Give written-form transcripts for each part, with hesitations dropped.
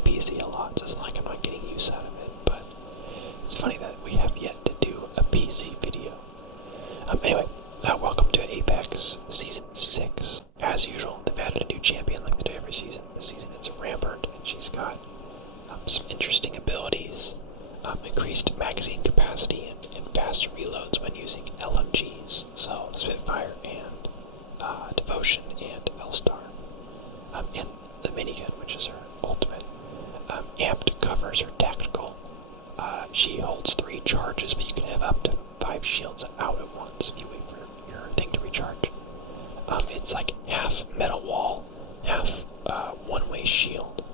my PC a lot, so it's not like I'm not getting use out of it, but it's funny that we have yet to do a PC video. Anyway, welcome to Apex Season 6. As usual, they've added a new champion like they do every season. This season it's Rampart, and she's got some interesting abilities, increased magazine capacity, and faster reloads when using LMGs, so Spitfire and Devotion and L-Star. And the minigun, which is her ultimate. Amped covers her tactical. She holds 3 charges, but you can have up to 5 shields out at once if you wait for your thing to recharge. It's like half metal wall, half one-way shield,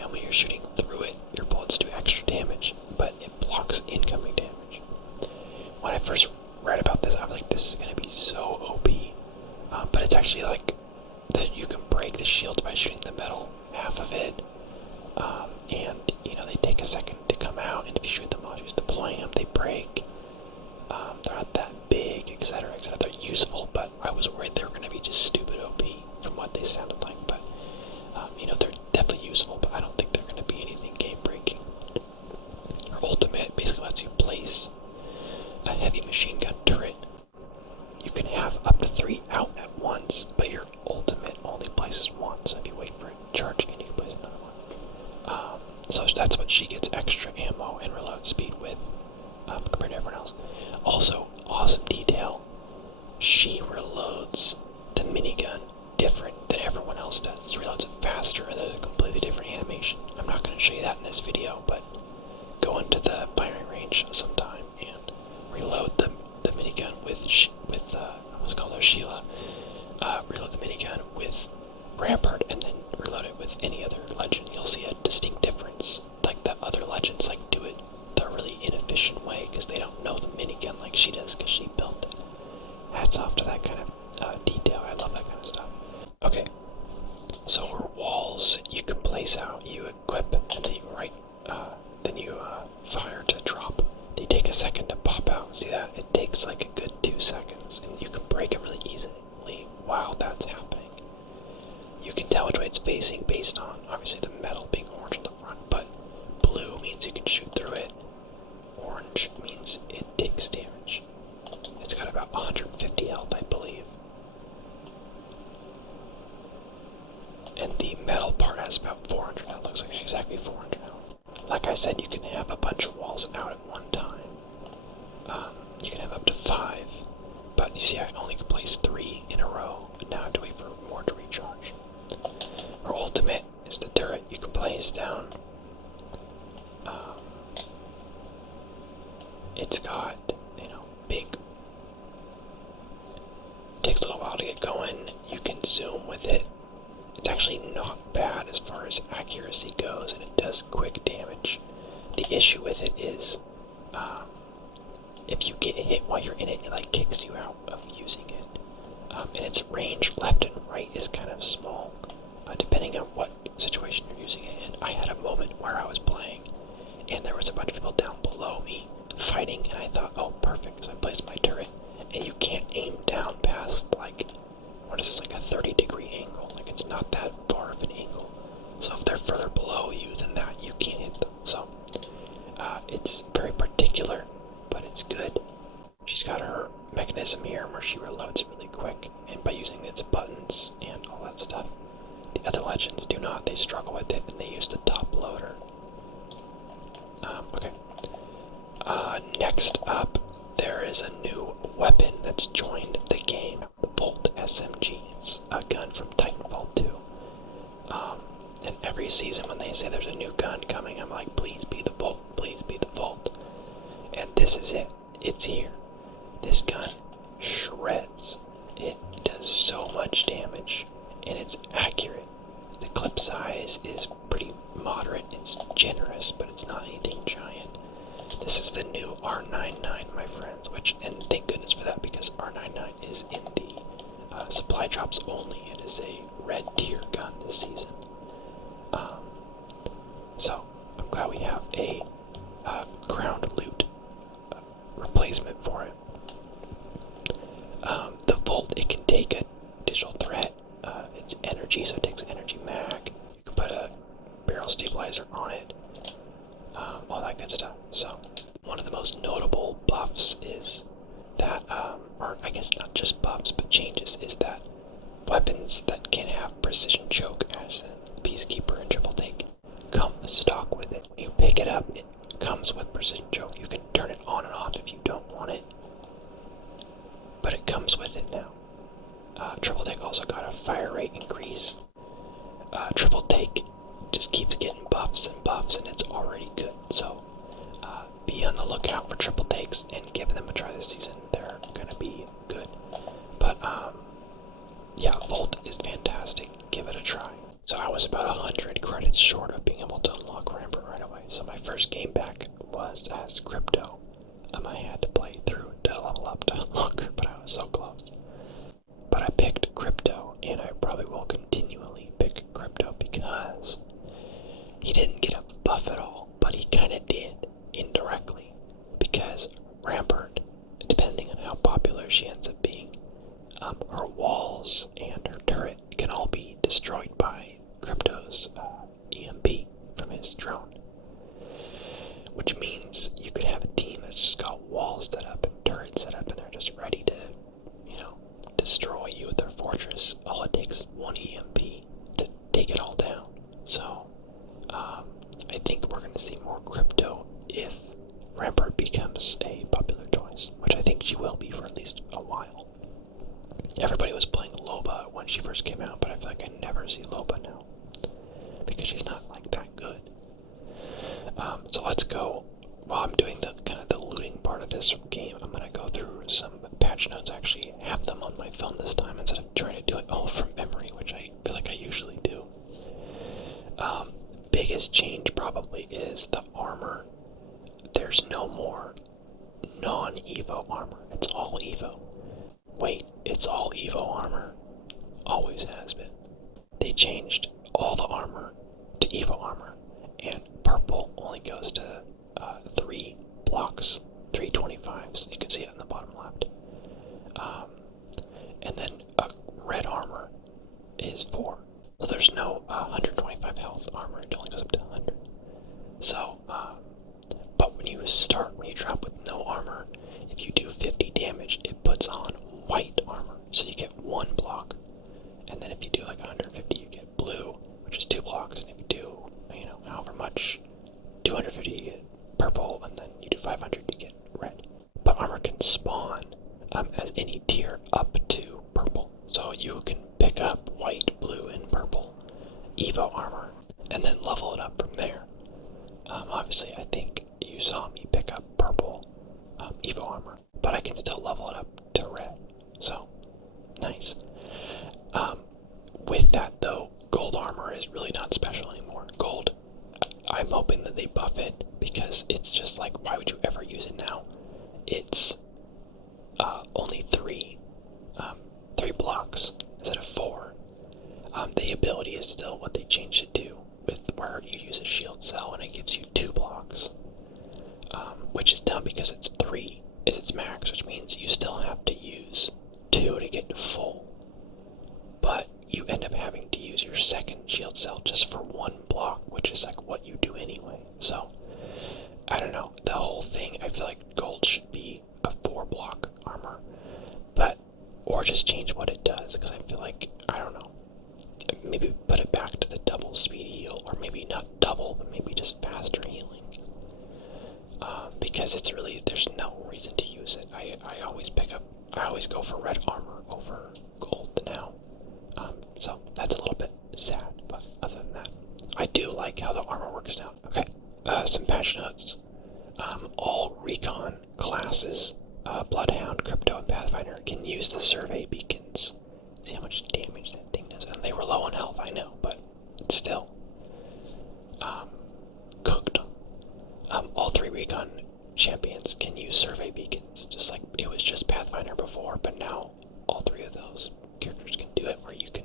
and when you're shooting through it, your bullets do extra damage, but it blocks incoming damage. When I first read about this, I was like, this is going to be so OP, but it's actually like that you can break the shield by shooting the metal half of it, and they take a second to come out, and if you shoot them while you're deploying them, they break. They're not that big, etc., etc. They're useful, but I was worried they were going to be just stupid OP from what they sounded like. But they're definitely useful, but I don't think they're going to be anything game-breaking. Her ultimate basically lets you place a heavy machine gun turret. You can have up to 3 out at once, but your ultimate only places 1. So if you wait for it to charge again, you can place another one. So that's what she gets extra ammo and reload speed with, compared to everyone else. Also, awesome detail, she reloads the minigun different than everyone else does. She reloads it faster, and there's a completely different animation. I'm not going to show you that in this video, but go into the firing range sometime and reload the minigun with what's called her Sheila. Reload the minigun with Rampart, and then reload it with any other legend. You'll see a distinct difference. Like the other legends do it the really inefficient way because they don't know the minigun like she does because she built it. Hats off to that kind of detail. I love that kind of stuff. Okay, so her walls you can place out, you equip, and then you fire to drop. They take a second to pop out. See that? It takes like a good 2 seconds, and you can break it really easily while that's happening. You can tell which way it's facing based on, obviously, the metal being orange on the front, but blue means you can shoot through it. Orange means it takes damage. It's got about 150 health, I believe. And the metal part has about 400 health. Looks like exactly 400 health. Like I said, you can have a bunch of walls out at one time. You can have up to 5. But you see, I only can place 3 in a row. But now I have to wait for more to recharge. Her ultimate is the turret you can place down. It's got, big. It takes a little while to get going. You can zoom with it. It's actually not bad as far as accuracy goes, and it does quick damage. The issue with it is, if you get hit while you're in it, it kicks you out of using it. And its range left and right is kind of small, depending on what situation you're using it in. I had a moment where I was playing, and there was a bunch of people down below me fighting, and I thought, oh, perfect, so I placed my turret, and you can't aim down past, what is this, a 30-degree angle? It's not that far of an angle. So if they're further below you than that, you can't hit them. So, it's very particular, but it's good. She's got her mechanism here where she reloads really quick, and by using its buttons and all that stuff. The other legends do not. They struggle with it, and they use the top loader. Okay. Next up, there is a new weapon that's joined the game, the Bolt SMG. It's a gun from Titanfall 2. And every season when they say there's a new gun coming, I'm like, please be the Bolt, please be the Bolt. And this is it. It's here. This gun shreds. It does so much damage, and it's accurate. The clip size is pretty moderate. It's generous, but it's not anything giant. This is the new R99, my friends, and thank goodness for that, because R99 is in the supply drops only. It is a red tier gun this season. So I'm glad we have a ground loot replacement for it. The Volt, it can take a digital threat. It's energy, so it takes energy mag. You can put a barrel stabilizer stabilizer on it, all that good stuff. So one of the most notable buffs is that, or I guess not just buffs, but changes, is that weapons that can have precision choke, as in Peacekeeper and Triple Take, come stock with it. When you pick it up, it comes with precision choke. You can turn it on and off if you don't want it, but it comes with it now. Triple Take also got a fire rate increase. Triple Take just keeps getting buffs and buffs, and it's already good. So be on the lookout for Triple Takes and give them a try this season. They're gonna be good. But yeah, Volt is fantastic. Give it a try. So I was about 100 credits short of being able to unlock Rampart right away. So my first game back was as Crypto. I had to play through to level up to unlock, but I was so close. But I picked Crypto, and I probably will continually pick Crypto because he didn't get a buff at all, but he kind of did indirectly. Because Rampart, depending on how popular she ends up being, her walls and her turret can all be destroyed by Crypto's EMP from his drone. Which means you could have a team that's just got walls set up and turrets set up, and they're just ready to, destroy you with their fortress. All it takes is one EMP to take it all down. So, I think we're going to see more Crypto if Rampart becomes a popular choice, which I think she will be for at least a while. Everybody was playing Loba when she first came out, but I feel like I never see Loba now, because she's not like that good. So let's go. While I'm doing the kind of the looting part of this game, I'm gonna go through some patch notes. I actually have them on my phone this time instead of trying to do it all from memory, which I feel like I usually do. Biggest change probably is the armor. There's no more non-Evo armor. It's all Evo. Wait, it's all Evo armor. Always has been. They changed all the armor to Evo armor, and purple only goes to 3 blocks, 325s. You can see it in the bottom left. And then red armor is 4. So there's no 125 health armor. It only goes up to 100. So, but when you drop with no armor, if you do 50 damage, it puts on white armor. So you get 1 block. And then if you do like 150, you get blue, which is 2 blocks. And if you do, however much, 250, you get purple. And then you do 500, you get red. But armor can spawn as any tier up to purple. So you can pick up white, blue, and purple Evo armor and then level it up from there. Obviously, I think you saw me pick up purple Evo armor, but I can still level it up to red. So, nice. With that though, gold armor is really not special anymore. Gold, I'm hoping that they buff it, because it's just like, why would you ever use it now? It's only 3 blocks instead of 4. The ability is still what they changed it to, with where you use a shield cell and it gives you 2 blocks, which is dumb because it's 3 is its max, which means you still have to use 2 to get to full. But you end up having to use your second shield cell just for 1 block, which is like what you do anyway. So, I don't know, the whole thing, I feel like gold should be a 4 block armor, or just change what it does, because I feel like, I don't know, maybe put it back to the double speed heal, or maybe not double, but maybe just faster healing. Because it's really, there's no reason to use it. I always go for red armor over gold now. So that's a little bit sad, but other than that, I do like how the armor works now. Okay, some patch notes. All recon classes, Bloodhound, Crypto, and Pathfinder, can use the survey beacons. See how much damage that thing does. And they were low on health, I know, but still. Cooked. All 3 recon champions can use survey beacons, just like it was just Pathfinder before, but now all 3 of those characters can do it, where you can,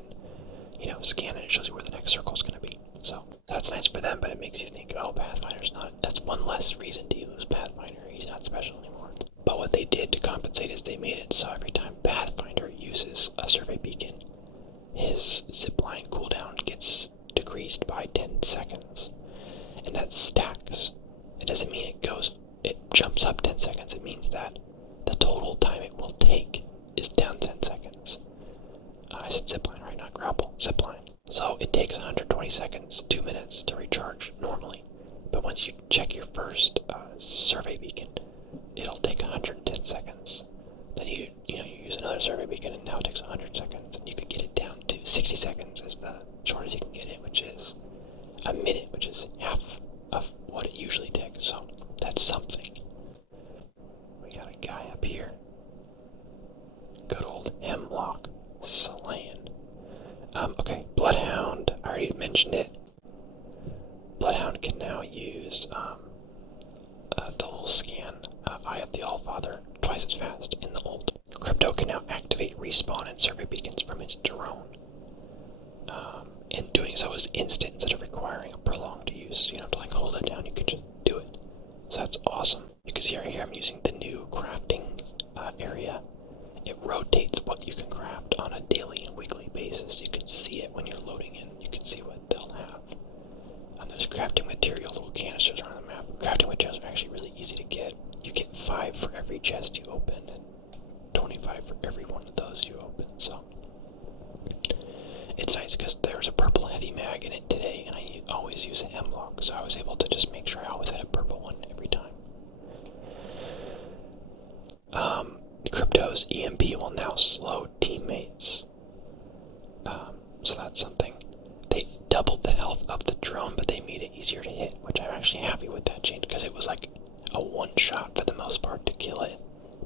scan and it shows you where the next circle is going to be. So that's nice for them, but it makes you think, oh, Pathfinder's not, that's one less reason to use Pathfinder. He's not special anymore. But what they did to compensate is they made it so every time Pathfinder uses a survey beacon, his zipline cooldown gets decreased by 10 seconds. once you check your first survey beacon, it'll take 110 seconds. Then you use another survey beacon, and now it takes 100 seconds, and you can get it down to 60 seconds is the shortest you can get it, which is a minute, which is half of what it usually takes. So that's something. We got a guy up here. Good old Hemlock slaying. Okay, Bloodhound. I already mentioned it. Bloodhound can now use the little scan, Eye of the Allfather, twice as fast in the ult. Crypto can now activate respawn and survey beacons from its drone. And doing so is instant instead of requiring a prolonged use. You don't have to like hold it down, you can just do it. So that's awesome. You can see right here I'm using the new crafting area. It rotates what you can craft on a daily and weekly basis. You can see it when you're loading in. You can see what they'll have. And there's crafting material, little canisters around the map. Crafting materials are actually really easy to get. You get 5 for every chest you open, and 25 for every one of those you open. So it's nice because there was a purple heavy mag in it today, and I always use a Hemlock, so I was able to just make sure I always had a purple one every time. Crypto's EMP will now slow teammates. So that's something. They doubled the health of the drone, but they made it easier to hit, which I'm actually happy with that change, because it was like a one-shot for the most part to kill it,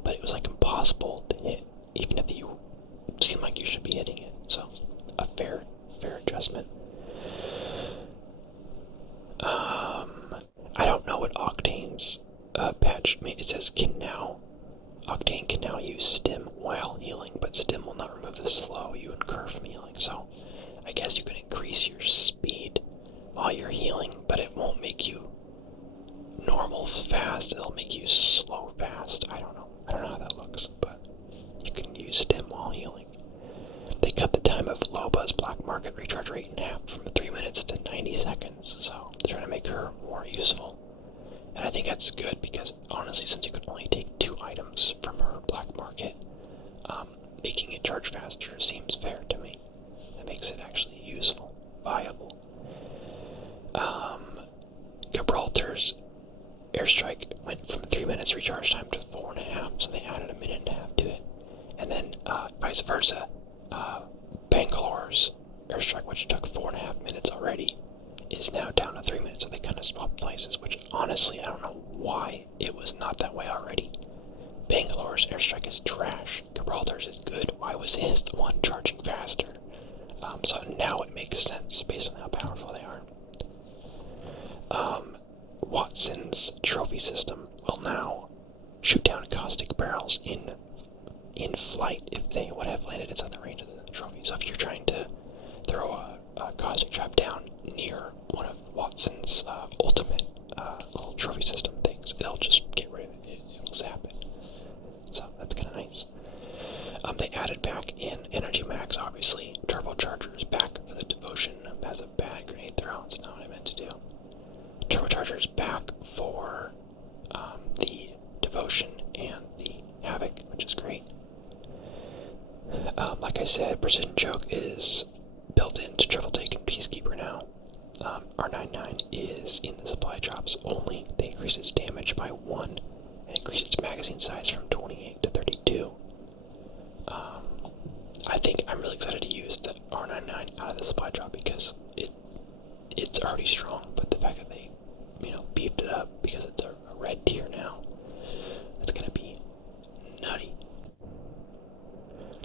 but it was like impossible to hit, even if you seem like you should be hitting it. So a fair adjustment. I don't know what Octane's patch. It says Octane can now use Stim while healing, but Stim will not remove the slow you incur from healing. So I guess you can increase your speed while you're healing, but it won't make you normal fast. It'll make you slow fast. I don't know how that looks, but you can use Stim while healing. They cut the time of Loba's Black Market recharge rate in half from 3 minutes to 90 seconds, so they're trying to make her more useful. And I think that's good because, honestly, since you could only take 2 items from her Black Market, making it charge faster seems fair to me. That makes it actually useful, viable. Gibraltar's airstrike went from 3 minutes recharge time to 4.5, so they added 1.5 minutes to it. And then, vice versa, Bangalore's airstrike, which took 4.5 minutes already, is now down to 3 minutes, so they kind of swapped places, which honestly, I don't know why it was not that way already. Bangalore's airstrike is trash. Gibraltar's is good. Why was his the one charging faster? So now it makes sense based on how powerful they are. Watson's trophy system will now shoot down caustic barrels in flight if they would have landed inside the range of the trophy. So if you're trying to throw a caustic trap down near one of Watson's ultimate little trophy system things, it'll just get rid of it. It'll zap it. So that's kind of nice. They added back in Energy Max, obviously. Turbocharger is back for the Devotion. Has a bad grenade throw. It's not what I meant to do. Turbocharger is back for the Devotion and the Havoc, which is great. Like I said, Precision Choke is built into Triple Take and Peacekeeper now. R99 is in the supply drops only. They increase its damage by 1 and increase its magazine size from 28 to 32. I think I'm really excited to use the R99 out of the supply drop because it's already strong, but the fact that they, beefed it up because it's a red tier now, it's gonna be nutty.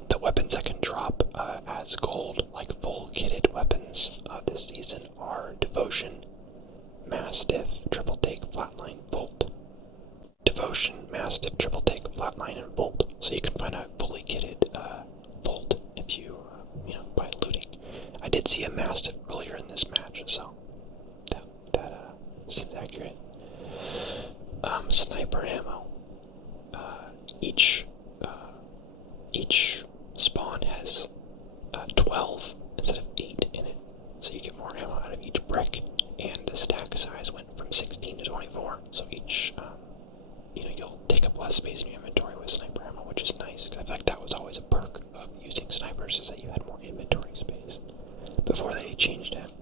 The weapons that can drop as gold, like full kitted weapons this season, are Devotion, Mastiff, Triple Take, Flatline, Volt. Devotion, Mastiff, Triple Take, Flatline, and Volt. So you can find a fully kitted Volt if you, by looting. I did see a Mastiff earlier in this match, so that seems accurate. Sniper ammo. Each spawn has 12 instead of 8 in it, so you get more ammo out of each brick, and the stack size went from 16 to 24, so each, you'll take up less space in your inventory with sniper ammo, which is nice. I feel like that was always a perk of using snipers, is that you had more inventory space before they changed it.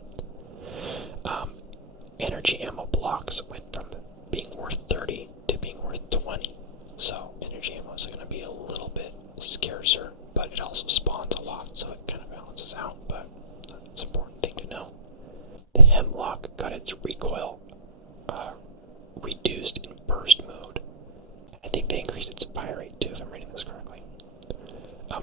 Energy ammo blocks went from being worth 30 to being worth 20. So energy ammo is going to be a little bit scarcer, but it also spawns a lot, so it kind of balances out, but that's an important thing to know. The Hemlock got its recoil reduced in burst mode. I think they increased its fire rate too, if I'm reading this correctly.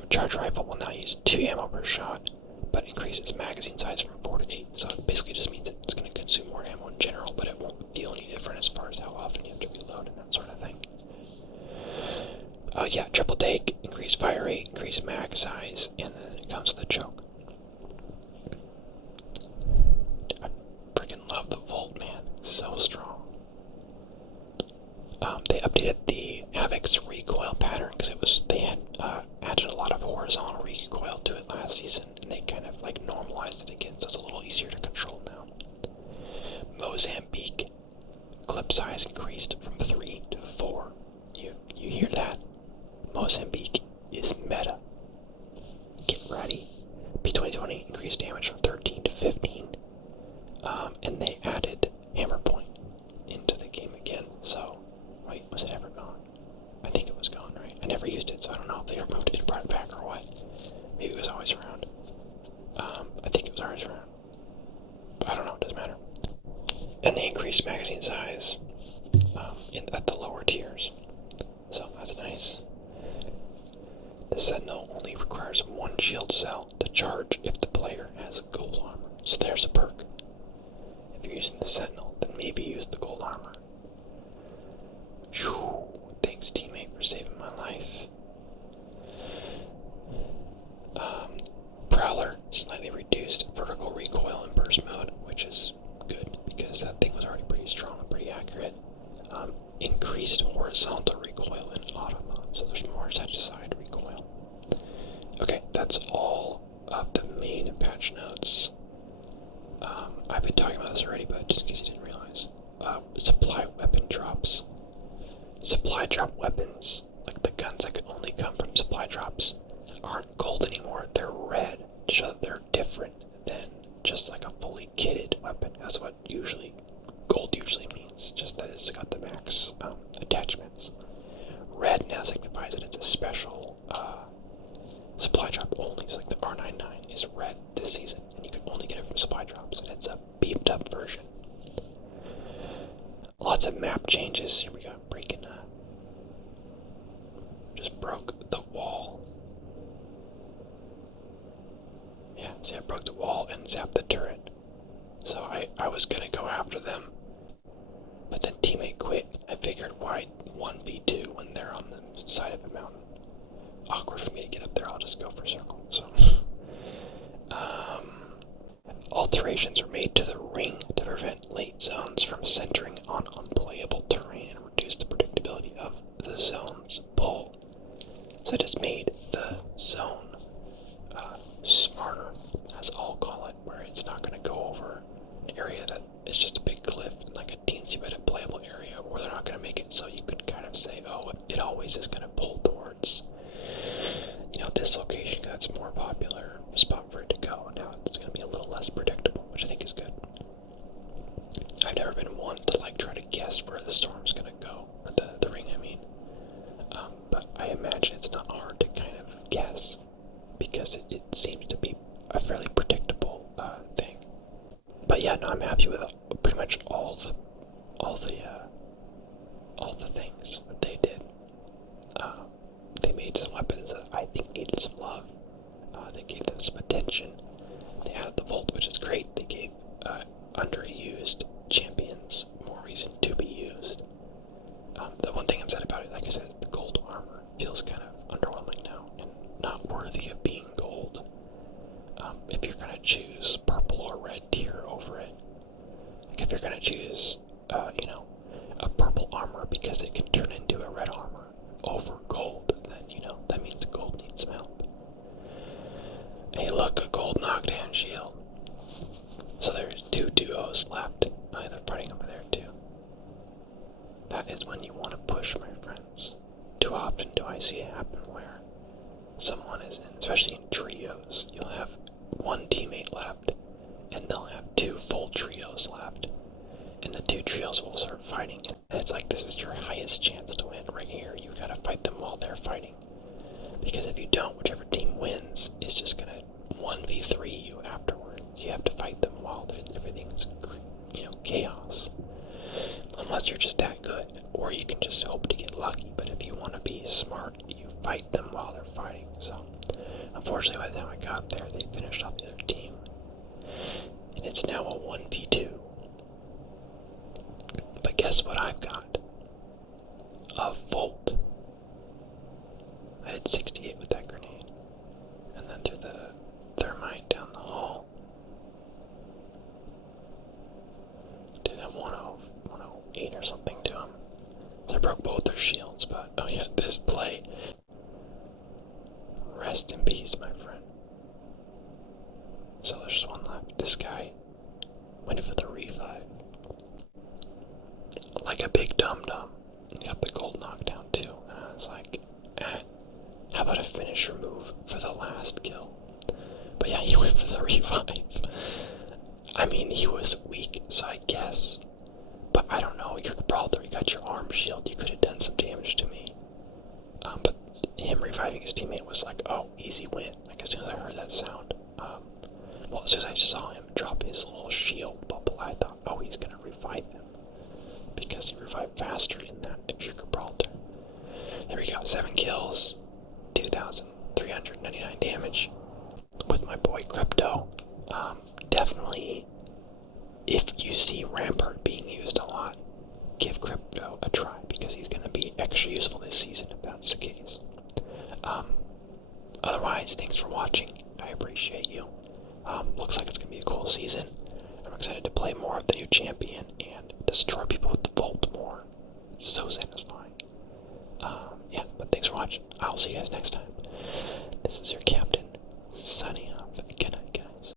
Charge rifle will now use 2 ammo per shot, but increase its magazine size from 4 to 8. So it basically just means that it's going to consume more ammo in general, but it won't feel any different as far as how often you have to reload and that sort of thing. Yeah, triple take, increased fire rate, increased mag size, and then it comes with a choke. I freaking love the Volt, man. It's so strong. They updated the Havoc's recoil pattern because they had added a lot of horizontal recoil to it last season, and they kind of like normalized it again, so it's a little easier to control now. Mozambique clip size increased from 3 to 4. You hear that? Mozambique is meta. Get ready. P2020 increased damage from 13 to 15, and they added hammer point into the game again. So, wait, was it ever gone? I think it was gone, right? I never used it, so I don't know if they removed it and brought it back or what. Maybe it was always around. I think it was always around. I don't know, it doesn't matter. And they increased magazine size at the lower tiers. So that's nice. The Sentinel only requires 1 shield cell to charge if the player has gold armor. So there's a perk. If you're using the Sentinel, then maybe use the gold armor. Whew. Thanks, teammate, for saving my life. Prowler slightly reduced vertical recoil in burst mode, which is good because that thing was already pretty strong and pretty accurate. Increased horizontal recoil in auto mode, so there's more side-to-side recoil. Okay, that's all of the main patch notes. I've been talking about this already, but just in case you didn't realize, supply weapon drops. Supply drop weapons, like the guns that can only come from supply drops, aren't gold anymore. They're red, to show that they're different than just like a fully kitted weapon. That's what gold usually means, just that it's got the max attachments. Red now signifies that it's a special supply drop only. So like the R99 is red this season, and you can only get it from supply drops, and it's a beefed up version. Lots of map changes. Here we go, just broke the wall. Yeah, see, I broke the wall and zapped the turret. So I was gonna go after them, but then teammate quit. I figured, why 1v2 when they're on the side of a mountain? Awkward for me to get up there, I'll just go for a circle. So, alterations are made to the ring to prevent late zones from centering on unplayable terrain and reduce the predictability of the zone's pull. So it just made the zone smarter, as I'll call it, where it's not going to go over an area that is just a bit so you could kind of say, oh, it always is going to pull towards, this location, that's more popular spot for it to go. Now it's going to be a little less predictable, which I think is good. I've never been one to try to guess where the storm's going to go, or the ring, I mean. But I imagine it's not hard to kind of guess, because it seems to be a fairly predictable thing. But yeah, no, I'm happy with pretty much all the things that they did. They made some weapons that I think needed some love. They gave them some attention. They added the Volt, which is great. They gave underused champions more reason to be used. The one thing I'm sad about it, like I said, is the gold armor feels kind of underwhelming now and not worthy of being gold. If you're going to choose purple or red tier over it, if you're going to choose, a purple armor because it can turn into a red armor over gold, then, that means gold needs some help. Hey, look, a gold knockdown shield. So there's 2 duos left. Oh, they're fighting over there too. That is when you want to push, my friends. Too often do I see it happen where someone is in, especially in trios, you'll have one teammate left, and they'll have 2 full trios left. and the two trios will start fighting. And it's like, this is your highest chance to win right here. You gotta fight them while they're fighting. Because if you don't, whichever team wins is just gonna 1v3 you afterwards. You have to fight them while everything's, chaos. Unless you're just that good. Or you can just hope to get lucky. But if you want to be smart, you fight them while they're fighting. So, unfortunately, by the time I got there, they finished off the other team. And it's now a 1v2. But guess what I've got? A Volt. I did 68 with that grenade. And then threw the thermite down the hall. Did a 108 or something to him. So I broke both their shields, but oh yeah, this play. Rest in peace, my friend. So there's just one left. This guy went for the revive. Like a big dum-dum. Got the gold knockdown too. And I was like, how about a finisher move for the last kill? But yeah, he went for the revive. I mean, he was weak, so I guess. But I don't know, you're Gibraltar, you got your arm shield, you could have done some damage to me. But him reviving his teammate was like, oh, easy win. Like, as soon as I heard that sound, well, as soon as I saw him drop his little shield bubble, I thought, oh, he's gonna revive him. Because he revived faster in that if you're Gibraltar. There we go, 7 kills, 2,399 damage with my boy Crypto. Definitely, if you see Rampart being used a lot, give Crypto a try, because he's going to be extra useful this season if that's the case. Otherwise, thanks for watching. I appreciate you. Looks like it's going to be a cool season. I'm excited to play more of the new champion and destroy people with the Volt more. It's so satisfying. Yeah, but thanks for watching. I'll see you guys next time. This is your kid.